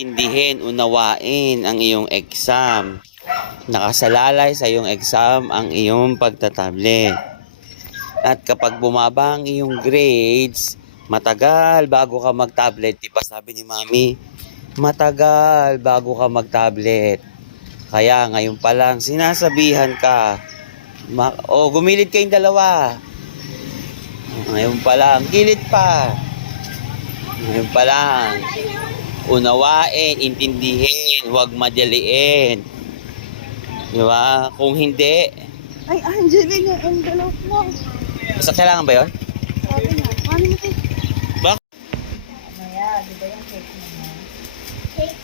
Intindihin, unawain ang iyong exam. Nakasalalay sa iyong exam ang iyong pagtatablet. At kapag bumaba ang iyong grades, matagal bago ka mag-tablet. Di ba sabi ni Mami? Matagal bago ka mag-tablet. Kaya ngayon pa lang, sinasabihan ka. Gumilid kayong dalawa. Ngayon pa lang, gilid pa. Ngayon pa lang. Unawain, intindihin, huwag madaliin. Di ba? Kung hindi, Ay, Angeline, yung envelope mo. basta kailangan ba yun? Sabi nga, paano mo ito? Bak? Maya, di ba yung cake mo na? Cake?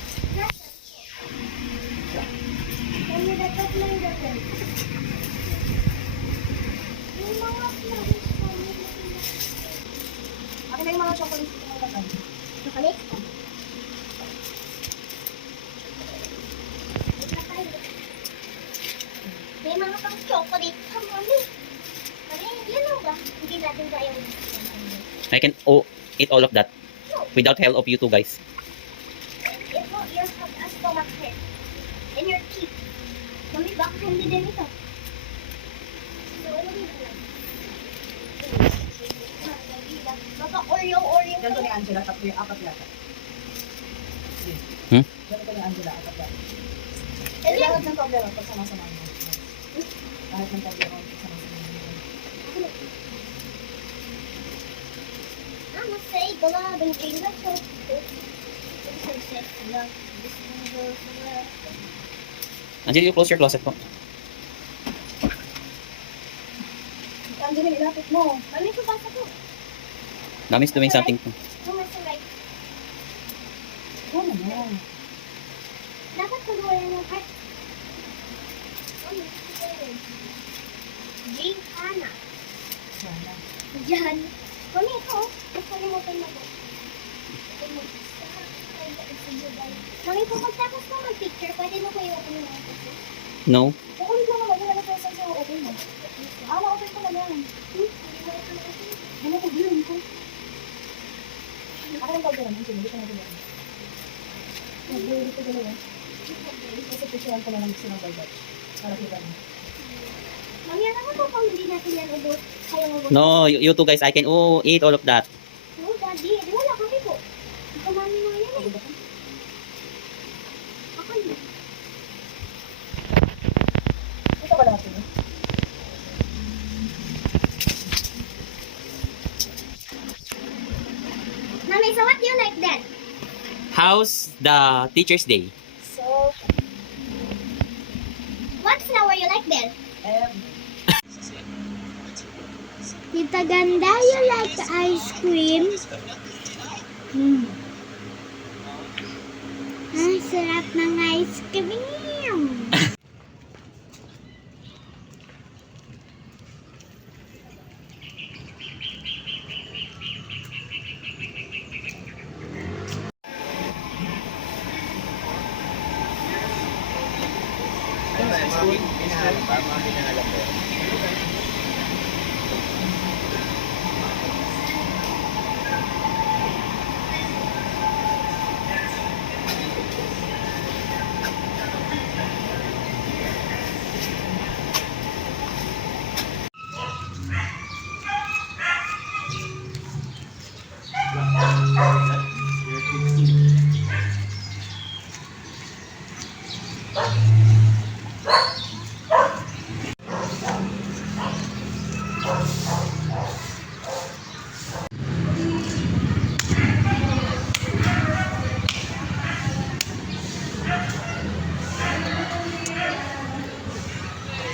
Kami dapat lang dapat. Yung mga flowers kami. Akin na yung mga chocolate ko ng dapat. Chocolate? May mga pang chocolate ka, mami. Mami, yan lang ba? Hindi natin kaya I can eat all of that without help of you two guys. If not, you have a stomach hurt. And your teeth. Mami, bakit hindi din ito? So, ano yun lang? Baka Oreo. Ganito ni Angela, tatlo yung apat yata. Ganito ni Angela, apat yata. Eh, lahat ng problema pag sama-sama mo. Lahat ng problema pag sama-sama mo. I'm gonna say glove and king of hope. Angel, you close your closet po. Angela, ilapit mo. Mami, pabasa ko. Mommy's doing something po. Pumasa right. Ano na? Dapat magawa yan ng heart. Jane Hannah. Sana. Diyan. Mami, ito. Nakalimutan na ko. Mami, kung pagtapos ko mag-picture, pwede mo kayo open mo. No. Kukulit lang naman, yung ano person sa open mo. Na-open ko na yan. Ano ko, bilhin ko. Ako lang pag-bilhin, hindi ko na bilhin. Nag-bilhin ko dalawa. Kasi picturean ko na lang gusto ng ballbat. Para kita mo. Mami, alam mo po kung hindi natin yan ubot. Kaya ubot. No, you two guys, I can eat all of that. No, Daddy. Di wala kami po. Ikaw mami mo yan eh. Ako yun. Ito ba lahat yun? Mami, so what do you like then? How's the Teacher's Day? So, What flower you like then? M. Tita Ganda, you like ice cream? Ang sarap ng ice cream.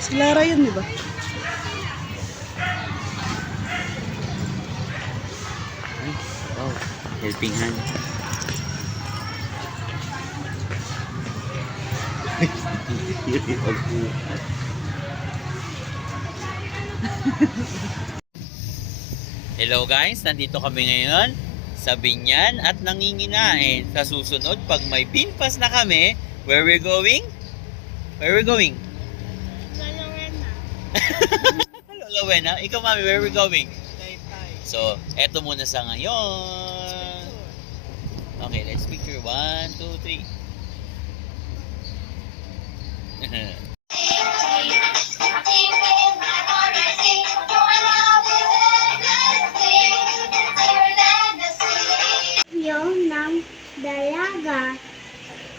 Si Lara yun, di ba? Oh, helping hand. Hello guys, nandito kami ngayon sa Binyan at nanginginain. Sa susunod, pag may pinpas na kami, where we're going? Where we're going? Lolowena. Ikaw mami, where we're going? So, eto muna sa ngayon. Okay, let's picture. 1, 2, 3. Yung ng dalaga,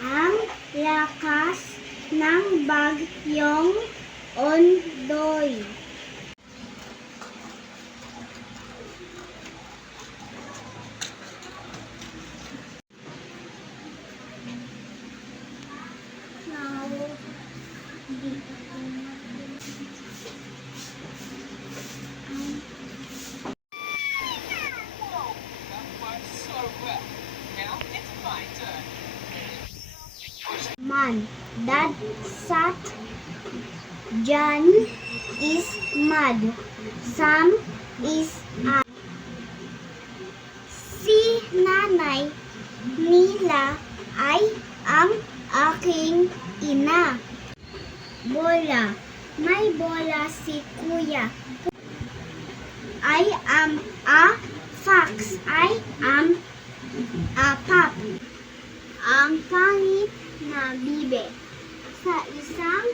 ang lakas ng bagyong Ondoy. Now, Man, Dad sat. John is mad. Sam is up. Si Nanay Nila ay ang aking ina. Bola. May bola si Kuya. I am a fox. I am a pup. Ang pangit na bibe. Sa isang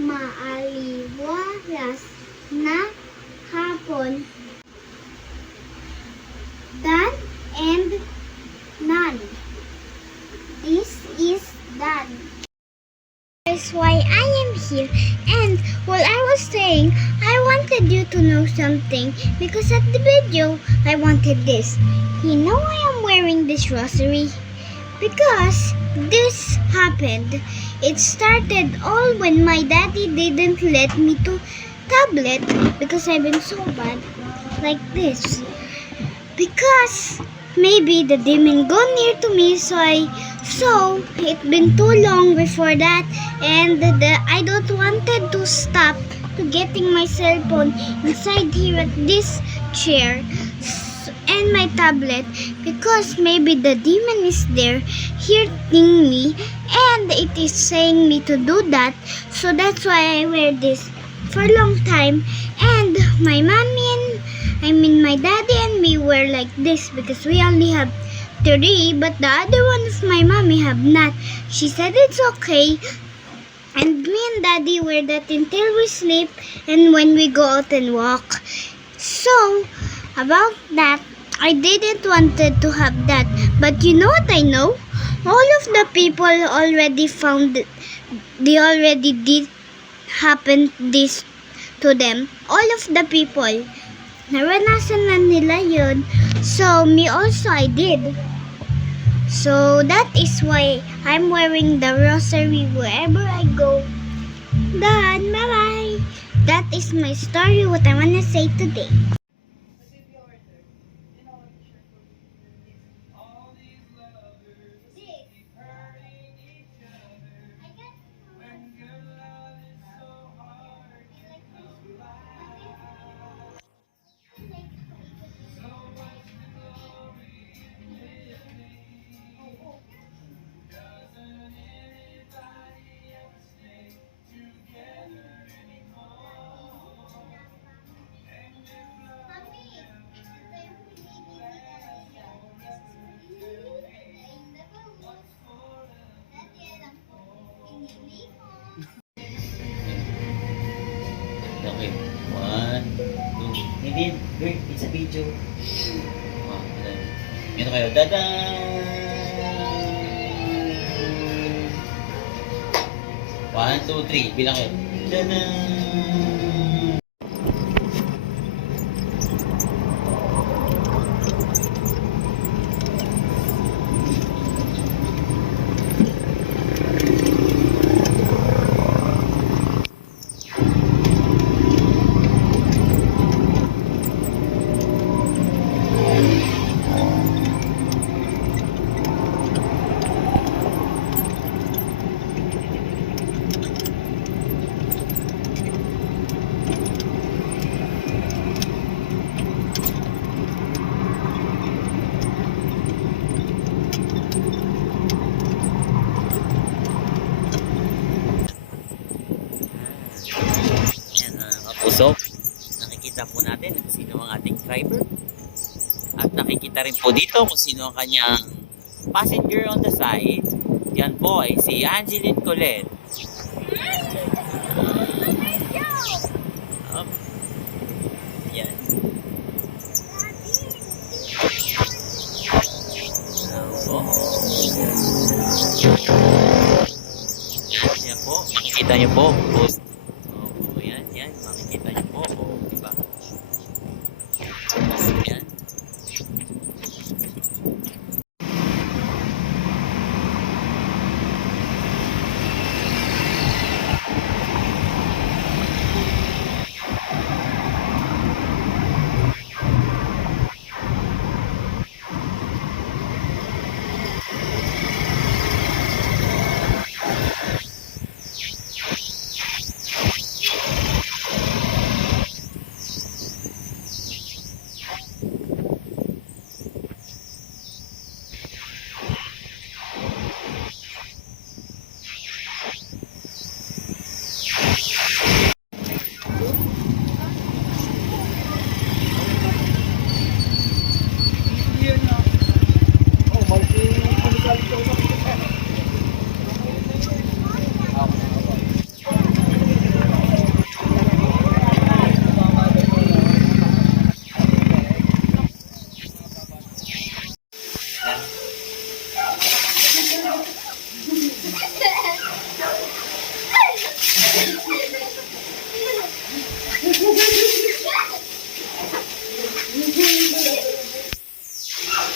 maaliwalas na hapon, Dan and Nan. This is Dan. That's why I am here. And while I was saying, I wanted you to know something because at the video, I wanted this. You know I am wearing this rosary because this happened. It started all when my daddy didn't let me to tablet because I've been so bad like this. Because maybe the demon go near to me, so it been too long before that, and I don't wanted to stop to getting my cell phone inside here at this chair and my tablet because maybe the demon is there hurting me and it is saying me to do that, so that's why I wear this for a long time. And my mommy and my daddy and me were like this because we only have 3, but the other one of my mommy have not. She said it's okay, and me and daddy wear that until we sleep and when we go out and walk. So about that, I didn't wanted to have that, but you know what I know? All of the people already found it. They already did happen this to them. All of the people, naranasan na nila yun. So, me also, I did. So, that is why I'm wearing the rosary wherever I go. Done. Bye-bye. That is my story, what I want to say today. Okay. 1, 2. Hindi, girl, it's a video. Ganito kayo. Dadan! 1, 2, 3. Bilang kayo. Dadan! Yan, kapuso. Nakikita po natin sino ang ating driver. At nakikita rin po dito kung sino ang kanyang passenger on the side. Yan po ay si Angeline Colette. Up. Yan. Opo. Yan po. Makikita niyo po. Post. Opo, yan. Makikita niyo po. O, diba? Yan.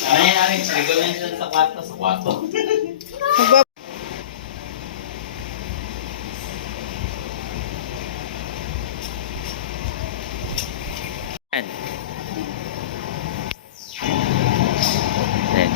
Kaya namin, regulation sa kwarto. Yan. Yan.